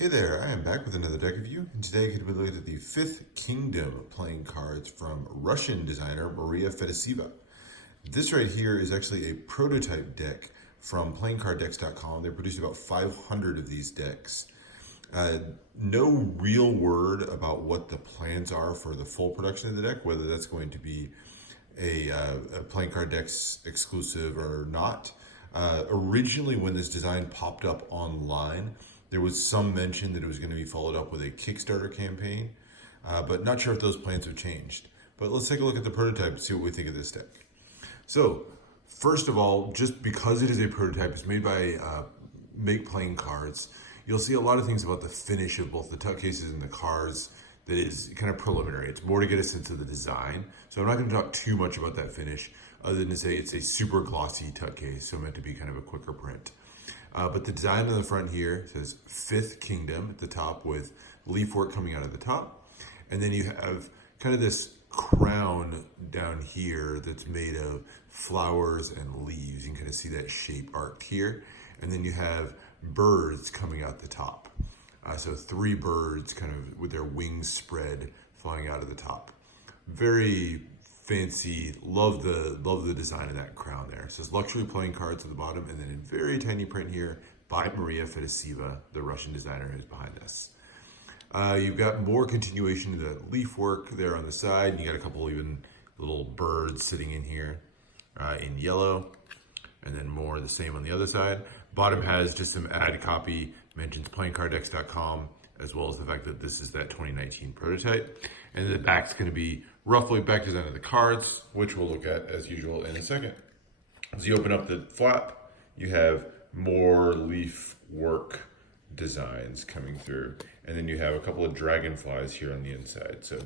Hey there, I am back with another deck review, and today I'm going to be looking at the Fifth Kingdom playing cards from Russian designer Maria Fedoseeva. This right here is actually a prototype deck from playingcarddex.com. They produced about 500 of these decks. Uh, no real word about what the plans are for the full production of the deck, whether that's going to be a playing card decks exclusive or not. Originally, when this design popped up online, there was some mention that it was going to be followed up with a Kickstarter campaign, but not sure if those plans have changed. But let's take a look at the prototype and see what we think of this deck. So, first of all, just because it is a prototype, it's made by Make Playing Cards. You'll see a lot of things about the finish of both the tuck cases and the cards that is kind of preliminary. It's more to get a sense of the design. So I'm not going to talk too much about that finish, other than to say it's a super glossy tuck case, so meant to be kind of a quicker print. But the design on the front here says Fifth Kingdom at the top with leaf work coming out of the top. And then you have kind of this crown down here that's made of flowers and leaves. You can kind of see that shape arced here. And then you have birds coming out the top. So three birds kind of with their wings spread flying out of the top. Very fancy. Love the design of that crown there. It says luxury playing cards at the bottom, and then in very tiny print here by Maria Fedoseeva, the Russian designer who's behind this. You've got more continuation of the leaf work there on the side. And you got a couple even little birds sitting in here in yellow, and then more of the same on the other side. Bottom has just some ad copy, mentions playingcarddex.com, as well as the fact that this is that 2019 prototype. And then the back's going to be roughly back design of the cards, which we'll look at as usual in a second. As you open up the flap, you have more leaf work designs coming through. And then you have a couple of dragonflies here on the inside. So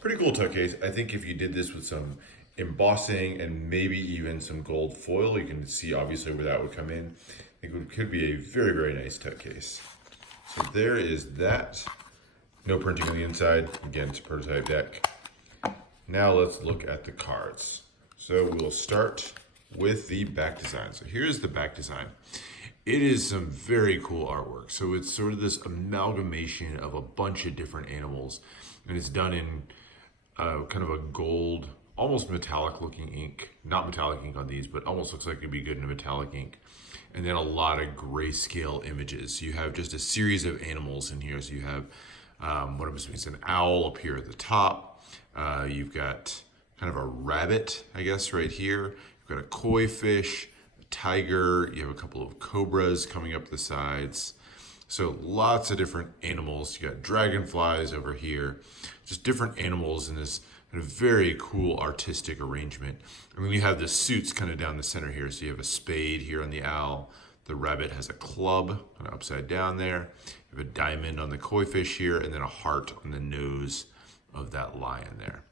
pretty cool tuck case. I think if you did this with some embossing and maybe even some gold foil, you can see obviously where that would come in. I think it could be a very, very nice tuck case. So there is that. No printing on the inside. Again, it's a prototype deck. Now let's look at the cards. So we'll start with the back design. So here's the back design. It is some very cool artwork. So it's sort of this amalgamation of a bunch of different animals, and it's done in kind of a gold, almost metallic looking ink. Not metallic ink on these, but almost looks like it'd be good in a metallic ink. And then a lot of grayscale images. So you have just a series of animals in here. So you have what I'm assuming is an owl up here at the top. You've got kind of a rabbit, I guess, right here. You've got a koi fish, a tiger. You have a couple of cobras coming up the sides. So lots of different animals. You got dragonflies over here. Just different animals in this kind of very cool artistic arrangement. And then you have the suits kind of down the center here. So you have a spade here on the owl. The rabbit has a club kind of upside down there. You have a diamond on the koi fish here, and then a heart on the nose of that lion there.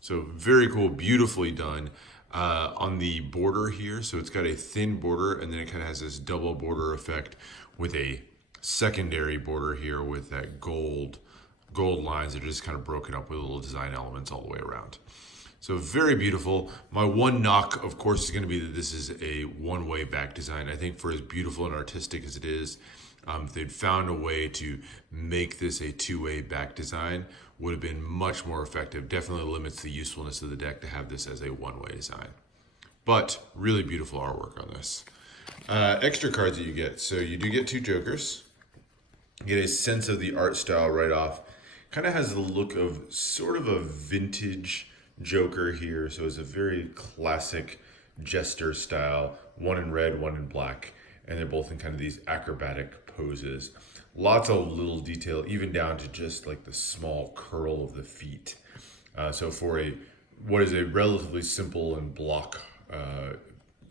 So very cool, beautifully done. On the border here, so it's got a thin border, and then it kind of has this double border effect with a secondary border here with that gold lines that are just kind of broken up with little design elements all the way around. So very beautiful. My one knock, of course, is going to be that this is a one-way back design. I think for as beautiful and artistic as it is, if they'd found a way to make this a two-way back design, would have been much more effective. Definitely limits the usefulness of the deck to have this as a one-way design. But really beautiful artwork on this. Extra cards that you get. So you do get two jokers. You get a sense of the art style right off. Kind of has the look of sort of a vintage Joker here. So it's a very classic jester style. One in red, one in black. And they're both in kind of these acrobatic poses. Lots of little detail, even down to just like the small curl of the feet. So for what is a relatively simple and block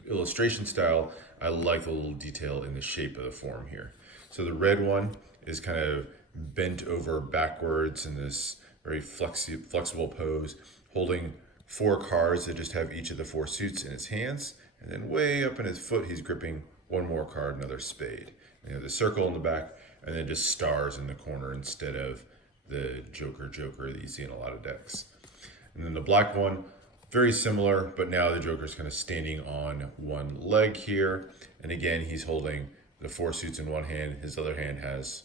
illustration style, I like the little detail in the shape of the form here. So the red one is kind of bent over backwards in this very flexible pose, holding four cards that just have each of the four suits in his hands. And then way up in his foot, he's gripping one more card, another spade. And you have the circle in the back, and then just stars in the corner instead of the Joker that you see in a lot of decks. And then the black one, very similar, but now the Joker's kind of standing on one leg here. And again, he's holding the four suits in one hand. His other hand has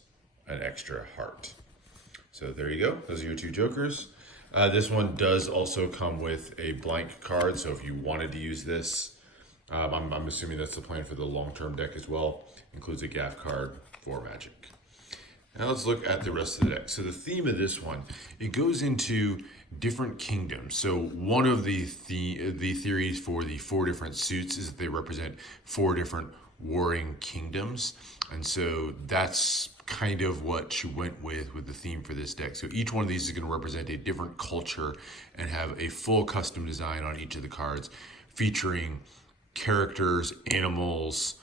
an extra heart. So there you go. Those are your two jokers. This one does also come with a blank card. So if you wanted to use this, I'm assuming that's the plan for the long-term deck as well. Includes a gaff card for Magic. Now let's look at the rest of the deck. So the theme of this one, it goes into different kingdoms. So one of the theories for the 4 different suits is that they represent 4 different warring kingdoms. And so that's kind of what she went with the theme for this deck. So each one of these is going to represent a different culture and have a full custom design on each of the cards featuring characters, animals,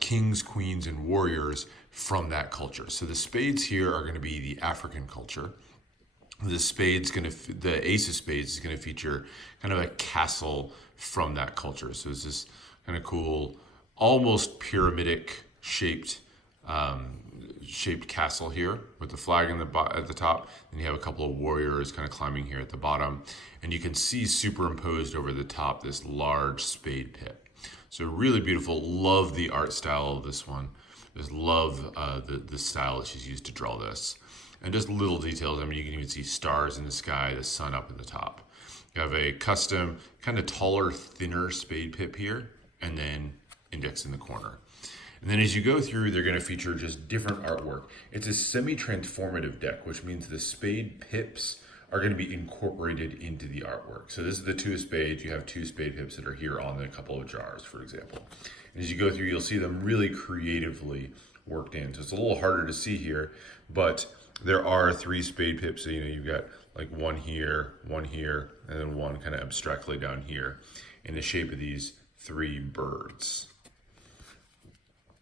kings, queens, and warriors from that culture. So the spades here are going to be the African culture. The ace of spades is going to feature kind of a castle from that culture. So it's this kind of cool, almost pyramidic shaped castle here with the flag at the top. And you have a couple of warriors kind of climbing here at the bottom. And you can see superimposed over the top this large spade pit. So really beautiful. Love the art style of this one. Just love the style that she's used to draw this. And just little details. I mean, you can even see stars in the sky, the sun up at the top. You have a custom, kind of taller, thinner spade pip here, and then index in the corner. And then as you go through, they're going to feature just different artwork. It's a semi-transformative deck, which means the spade pips are going to be incorporated into the artwork. So this is the 2 of spades. You have 2 spade pips that are here on a couple of jars, for example. And as you go through, you'll see them really creatively worked in. So it's a little harder to see here, but there are 3 spade pips. So, you've got like one here, and then one kind of abstractly down here in the shape of these 3 birds.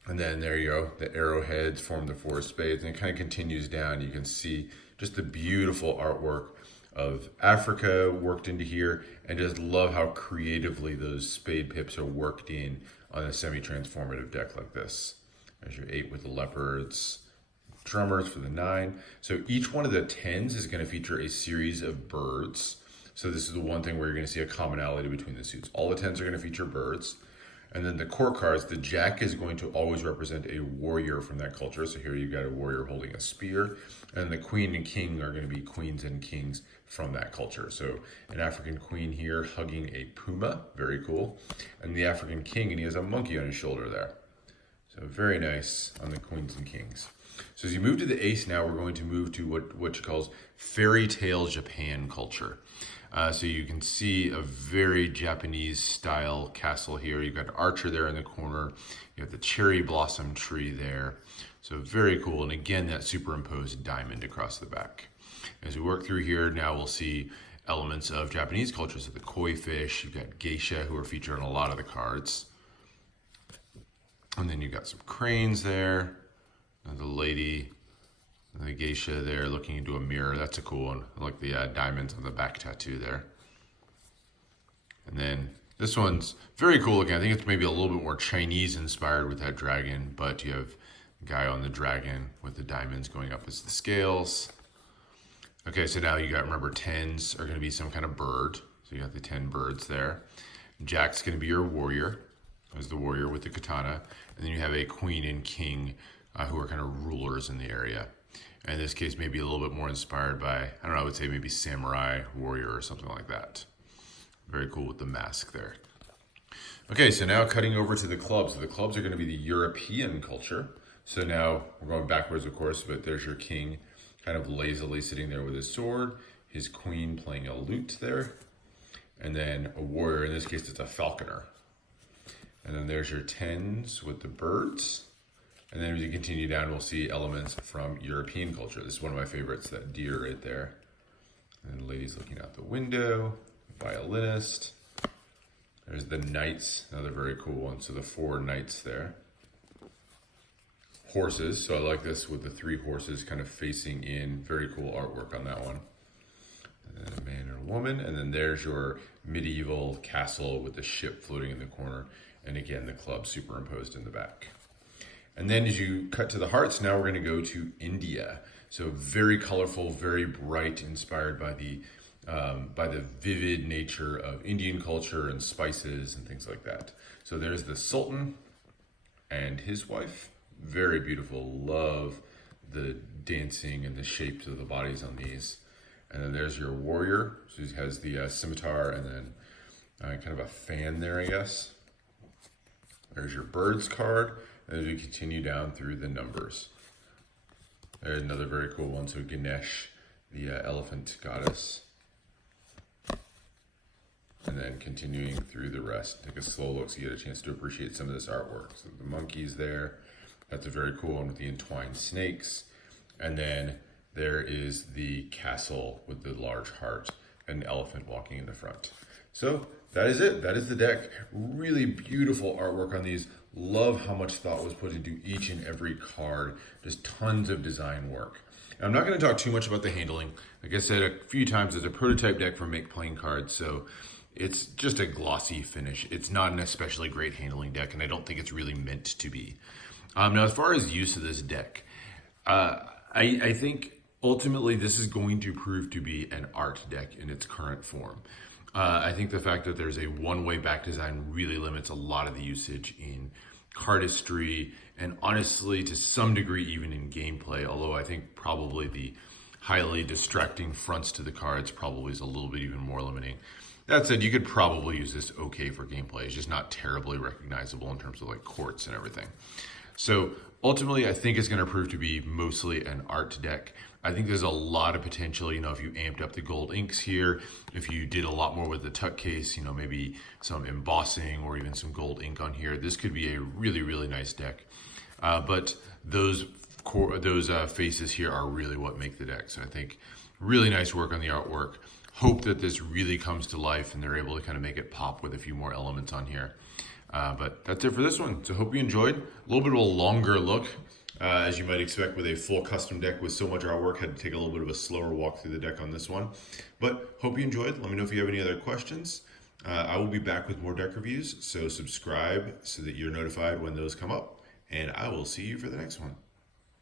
And then there you go. The arrowheads form the 4 spades, and it kind of continues down. You can see just the beautiful artwork of Africa worked into here, and just love how creatively those spade pips are worked in on a semi-transformative deck like this. There's your 8 with the leopards, drummers for the 9. So each one of the 10s is going to feature a series of birds. So this is the one thing where you're going to see a commonality between the suits. All the 10s are going to feature birds. And then the core cards, the jack is going to always represent a warrior from that culture. So here you've got a warrior holding a spear. And the queen and king are going to be queens and kings from that culture. So an African queen here hugging a puma, very cool. And the African king, and he has a monkey on his shoulder there. So very nice on the queens and kings. So as you move to the ace now, we're going to move to what she calls fairy tale Japan culture. So you can see a very Japanese style castle here. You've got an archer there in the corner. You have the cherry blossom tree there. So very cool. And again, that superimposed diamond across the back. As we work through here, now we'll see elements of Japanese culture. So the koi fish, you've got geisha who are featured on a lot of the cards. And then you've got some cranes there. And the lady, the geisha there looking into a mirror. That's a cool one. I like the diamonds on the back tattoo there. And then this one's very cool looking. I think it's maybe a little bit more Chinese inspired with that dragon, but you have a guy on the dragon with the diamonds going up as the scales. Okay, so now you got, remember, 10s are going to be some kind of bird. So you got the 10 birds there. Jack's going to be your warrior, as the warrior with the katana. And then you have a queen and king who are kind of rulers in the area. And in this case, maybe a little bit more inspired by, I don't know, I would say maybe samurai, warrior, or something like that. Very cool with the mask there. Okay, so now cutting over to the clubs. So the clubs are going to be the European culture. So now we're going backwards, of course, but there's your king kind of lazily sitting there with his sword, his queen playing a lute there, and then a warrior, in this case, it's a falconer. And then there's your 10s with the birds. And then as you continue down, we'll see elements from European culture. This is one of my favorites, that deer right there. And the lady's looking out the window, violinist. There's the knights, another very cool one. So the 4 knights there. Horses, so I like this with the 3 horses kind of facing in. Very cool artwork on that one. And then a man and a woman. And then there's your medieval castle with the ship floating in the corner. And again, the club superimposed in the back. And then as you cut to the hearts, now we're going to go to India. So very colorful, very bright, inspired by the vivid nature of Indian culture and spices and things like that. So there's the Sultan and his wife. Very beautiful. Love the dancing and the shapes of the bodies on these. And then there's your warrior. So he has the scimitar and then kind of a fan there, I guess. There's your birds card. And as we continue down through the numbers. There's another very cool one. So Ganesh, the elephant goddess. And then continuing through the rest. Take a slow look so you get a chance to appreciate some of this artwork. So the monkeys there. That's a very cool one with the entwined snakes. And then there is the castle with the large heart and the elephant walking in the front. So that is it. That is the deck. Really beautiful artwork on these. Love how much thought was put into each and every card. Just tons of design work. I'm not going to talk too much about the handling. Like I said a few times, it's a prototype deck for Make Playing Cards, so it's just a glossy finish. It's not an especially great handling deck, and I don't think it's really meant to be. Now, as far as use of this deck, I think ultimately this is going to prove to be an art deck in its current form. I think the fact that there's a one-way back design really limits a lot of the usage in cardistry and honestly to some degree even in gameplay, although I think probably the highly distracting fronts to the cards probably is a little bit even more limiting. That said, you could probably use this okay for gameplay. It's just not terribly recognizable in terms of like courts and everything. So ultimately, I think it's going to prove to be mostly an art deck. I think there's a lot of potential, if you amped up the gold inks here, if you did a lot more with the tuck case, maybe some embossing or even some gold ink on here, this could be a really, really nice deck. But those faces here are really what make the deck. So I think really nice work on the artwork. Hope that this really comes to life and they're able to kind of make it pop with a few more elements on here. But that's it for this one. So hope you enjoyed. A little bit of a longer look, as you might expect with a full custom deck with so much artwork. Had to take a little bit of a slower walk through the deck on this one. But hope you enjoyed. Let me know if you have any other questions. I will be back with more deck reviews, so subscribe so that you're notified when those come up. And I will see you for the next one.